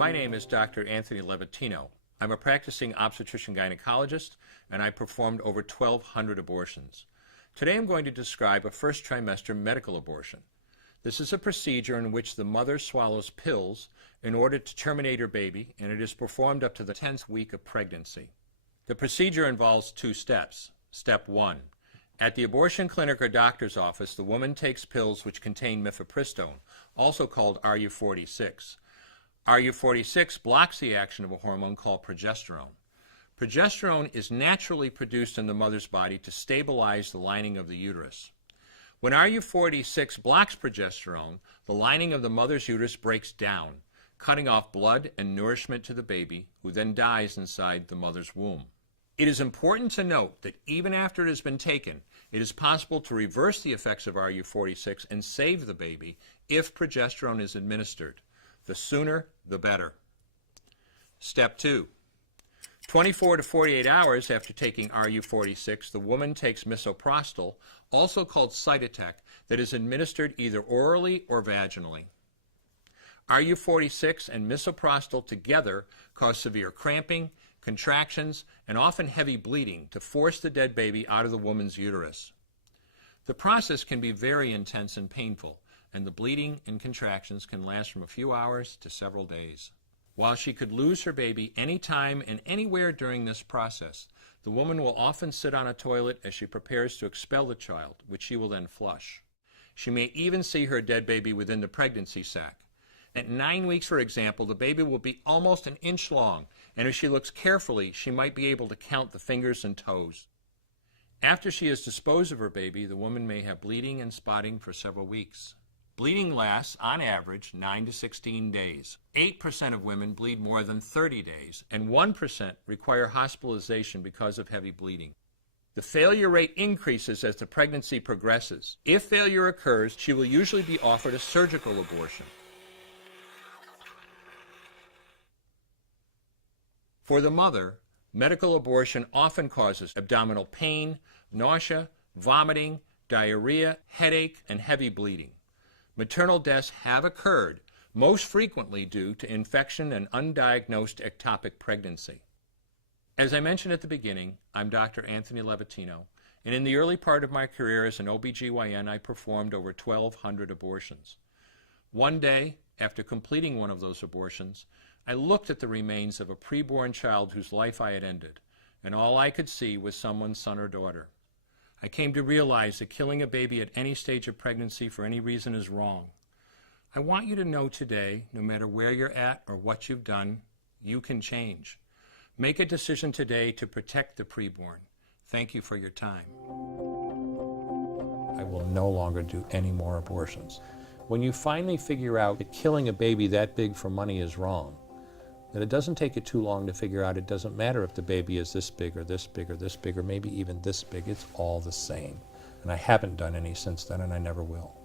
My name is Dr. Anthony Levatino. I'm a practicing obstetrician-gynecologist, and I performed over 1,200 abortions. Today I'm going to describe a first trimester medical abortion. This is a procedure in which the mother swallows pills in order to terminate her baby, and it is performed up to the 10th week of pregnancy. The procedure involves 2 steps. Step 1. At the abortion clinic or doctor's office, the woman takes pills which contain mifepristone, also called RU46. RU46 blocks the action of a hormone called progesterone. Progesterone is naturally produced in the mother's body to stabilize the lining of the uterus. When RU46 blocks progesterone, the lining of the mother's uterus breaks down, cutting off blood and nourishment to the baby, who then dies inside the mother's womb. It is important to note that even after it has been taken, it is possible to reverse the effects of RU46 and save the baby if progesterone is administered. The sooner, the better. Step 2. 24 to 48 hours after taking RU46, the woman takes misoprostol, also called Cytotec, that is administered either orally or vaginally. RU46 and misoprostol together cause severe cramping, contractions, and often heavy bleeding to force the dead baby out of the woman's uterus. The process can be very intense and painful, and the bleeding and contractions can last from a few hours to several days. While she could lose her baby anytime and anywhere during this process, the woman will often sit on a toilet as she prepares to expel the child, which she will then flush. She may even see her dead baby within the pregnancy sac. At 9 weeks, for example, the baby will be almost an inch long, and if she looks carefully, she might be able to count the fingers and toes. After she has disposed of her baby, the woman may have bleeding and spotting for several weeks. Bleeding lasts, on average, 9 to 16 days. 8% of women bleed more than 30 days, and 1% require hospitalization because of heavy bleeding. The failure rate increases as the pregnancy progresses. If failure occurs, she will usually be offered a surgical abortion. For the mother, medical abortion often causes abdominal pain, nausea, vomiting, diarrhea, headache, and heavy bleeding. Maternal deaths have occurred, most frequently due to infection and undiagnosed ectopic pregnancy. As I mentioned at the beginning, I'm Dr. Anthony Levatino, and in the early part of my career as an OBGYN, I performed over 1,200 abortions. One day, after completing one of those abortions, I looked at the remains of a preborn child whose life I had ended, and all I could see was someone's son or daughter. I came to realize that killing a baby at any stage of pregnancy for any reason is wrong. I want you to know today, no matter where you're at or what you've done, you can change. Make a decision today to protect the preborn. Thank you for your time. I will no longer do any more abortions. When you finally figure out that killing a baby that big for money is wrong, that it doesn't take you too long to figure out it doesn't matter if the baby is this big or this big or this big or maybe even this big, it's all the same. And I haven't done any since then, and I never will.